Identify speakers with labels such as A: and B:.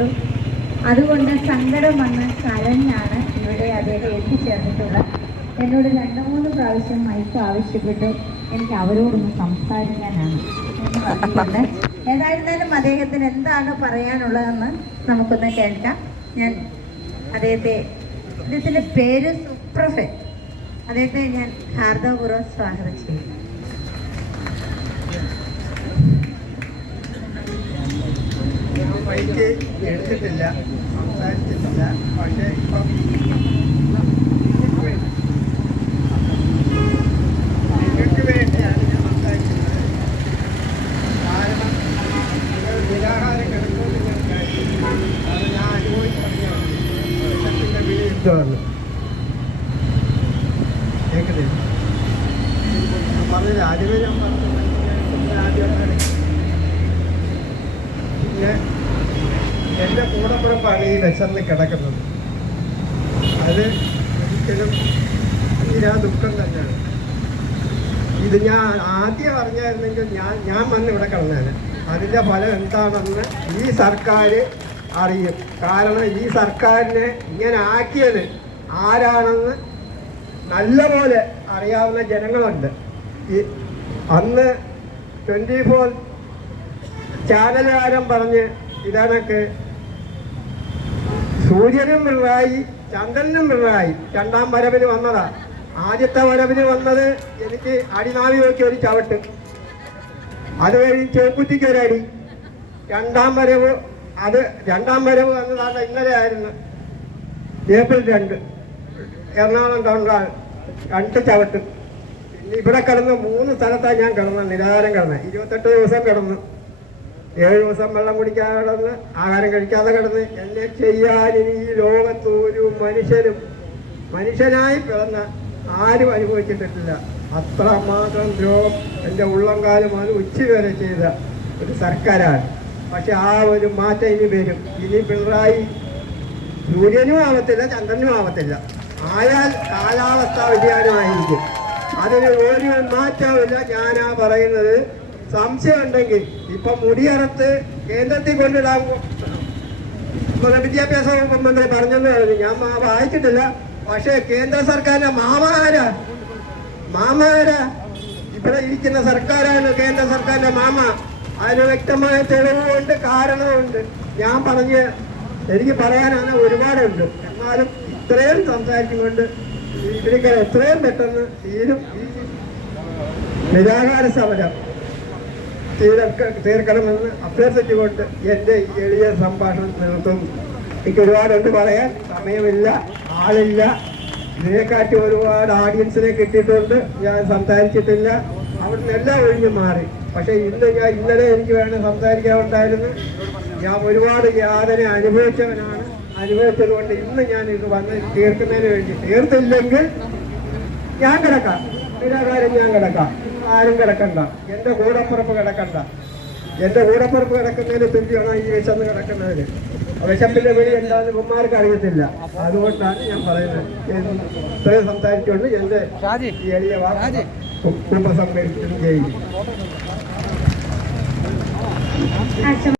A: കണ്ടു അതുകൊണ്ട് സങ്കടം വന്ന് കരഞ്ഞാണ് ഇവിടെ അദ്ദേഹം എത്തിച്ചേർന്നിട്ടുള്ളത് എന്നോട് രണ്ട് മൂന്ന് പ്രാവശ്യം മൈക്ക് ആവശ്യപ്പെട്ടു എനിക്ക് അവരോടൊന്ന് സംസാരിക്കാനാണ് ഏതായിരുന്നാലും അദ്ദേഹത്തിന് എന്താണ് പറയാനുള്ളതെന്ന് നമുക്കൊന്ന് കേൾക്കാം. ഞാൻ അദ്ദേഹത്തെ അദ്ദേഹത്തിന്റെ പേര് സുപ്രഫെ അദ്ദേഹത്തെ ഞാൻ ഹാർദവപൂർവം സ്വാഗതം ചെയ്യുന്നു.
B: മൈക്ക് എടുത്തിട്ടില്ല സംസാരിച്ചിട്ടില്ല. പക്ഷേ ഇപ്പം നിങ്ങൾക്ക് വേണ്ടിയാണ് ഞാൻ സംസാരിക്കുന്നത്. കാരണം നിങ്ങൾ നിരാഹാരം ഞാൻ അത് ഞാൻ വിളി ഇതാണ് കേൾക്കുന്നില്ല. ഞാൻ പറഞ്ഞില്ല ആദ്യമേ ഞാൻ പറഞ്ഞു കൂടപ്പുറപ്പാണ് ഈ വിശന്ന് കിടക്കുന്നത്. അത് ഒരിക്കലും തീരാ ദുഃഖം തന്നെയാണ്. ഇത് ഞാൻ ആദ്യം അറിഞ്ഞായിരുന്നെങ്കിൽ ഞാൻ ഞാൻ വന്ന് ഇവിടെ കിടന്നേനെ. അതിന്റെ ഫലം എന്താണെന്ന് ഈ സർക്കാർ അറിയും. കാരണം ഈ സർക്കാരിനെ ഇങ്ങനെ ആക്കിയത് ആരാണെന്ന് നല്ലപോലെ അറിയാവുന്ന ജനങ്ങളുണ്ട്. ഈ അന്ന് ട്വന്റി ഫോർ ചാനലുകാരൻ പറഞ്ഞ് ഇതാണൊക്കെ സൂര്യനും പിണറായി ചന്ദ്രനും പിണറായി. രണ്ടാം വരവിന് വന്നതാ. ആദ്യത്തെ വരവിന് വന്നത് എനിക്ക് അടിനാവി നോക്കി ഒരു ചവിട്ട്. അത് കഴിഞ്ഞ് ചെക്കുറ്റിക്ക് ഒരു അടി. രണ്ടാം വരവ് അത് രണ്ടാം വരവ് വന്നതാണ് ഇന്നലെ ആയിരുന്നു. ഏപ്രിൽ രണ്ട്. എറണാകുളം ടൗണിലാണ് രണ്ട് ചവിട്ട്. ഇവിടെ കിടന്ന് മൂന്ന് സ്ഥലത്താണ് ഞാൻ കിടന്നത്. നിരാഹാരം കിടന്നത്. ഇരുപത്തെട്ട് ദിവസം കിടന്നു. ഏഴ് ദിവസം വെള്ളം കുടിക്കാതെ കിടന്ന് ആഹാരം കഴിക്കാതെ കിടന്ന് എന്നെ ചെയ്യാൻ ഈ ലോകത്ത് ഒരു മനുഷ്യനും മനുഷ്യനായി പിറന്ന ആരും അനുഭവിച്ചിട്ടില്ല അത്രമാത്രം ദ്രോഹം എന്റെ ഉള്ളംകാലം അത് ഉച്ചവരെ ചെയ്ത ഒരു സർക്കാരാണ്. പക്ഷെ ആ ഒരു മാറ്റം ഇനി വരും. ഇനി പിണറായി സൂര്യനും ആവത്തില്ല ചന്ദ്രനും ആവത്തില്ല. ആയാൽ കാലാവസ്ഥ വ്യതിയാനമായിരിക്കും. അതിന് ഒരു മാറ്റമില്ല ഞാനാ പറയുന്നത് സംശയം ഉണ്ടെങ്കിൽ ഇപ്പൊ മുടിയറത്ത് കേന്ദ്രത്തിൽ കൊണ്ടിടാൻ വിദ്യാഭ്യാസ വകുപ്പ് മന്ത്രി പറഞ്ഞെന്ന് പറഞ്ഞു. ഞാൻ വായിച്ചിട്ടില്ല. പക്ഷേ കേന്ദ്ര സർക്കാരിന്റെ മാമാരാ. മാമാരാ. ഇവിടെ ഇരിക്കുന്ന സർക്കാരാണ് കേന്ദ്ര സർക്കാരിന്റെ മാമ. അതിന് വ്യക്തമായ തെളിവുമുണ്ട് കാരണമുണ്ട് ഞാൻ പറഞ്ഞ് എനിക്ക് പറയാനാണ് ഒരുപാടുണ്ട്. എന്നാലും ഇത്രയും സംസാരിച്ചുകൊണ്ട് ഇവർക്ക് എത്രയും പെട്ടെന്ന് തീരും. നിരാകാര സമരം. തീർക്ക തീർക്കണമെന്ന് അഭ്യർത്ഥിച്ചുകൊണ്ട് എന്റെ ഈ എളിയ സംഭാഷണം നിർത്തുന്നു എനിക്ക് ഒരുപാടുണ്ട് പറയാൻ. സമയമില്ല ആളില്ല. ഇതിനെക്കാട്ടി ഒരുപാട് ഓഡിയൻസിനെ കിട്ടിയിട്ടുണ്ട്. ഞാൻ സംസാരിച്ചിട്ടില്ല. അവിടുന്ന് എല്ലാം ഒഴിഞ്ഞു മാറി. പക്ഷേ ഇന്ന് ഞാൻ ഇന്നലെ എനിക്ക് വേണം സംസാരിക്കാറുണ്ടായിരുന്നു ഞാൻ ഒരുപാട് യാതന അനുഭവിച്ചവനാണ്. അനുഭവിച്ചത് കൊണ്ട് ഇന്ന് ഞാൻ ഇത് വന്ന് തീർക്കുന്നതിന് വേണ്ടി തീർത്തില്ലെങ്കിൽ ഞാൻ കിടക്കാം. നിരാകാരം ഞാൻ കിടക്കാം. ആരും കിടക്കണ്ട. എന്റെ കൂടപ്പുറപ്പ് കിടക്കണ്ട. എന്റെ കൂടപ്പുറപ്പ് കിടക്കുന്നതിന് തുല്യമാണ് ഈ വിശന്ന് കിടക്കുന്നതിന് വിശപ്പിന്റെ വിളി എന്താണെന്ന് കുമാർക്ക് അറിയത്തില്ല. അതുകൊണ്ടാണ് ഞാൻ പറയുന്നത്. ഇത്രയും സംസാരിച്ചുകൊണ്ട് എന്റെ ഈ എളിയ വാക്ക് ഉപസംഹരിക്കുകയും ചെയ്യും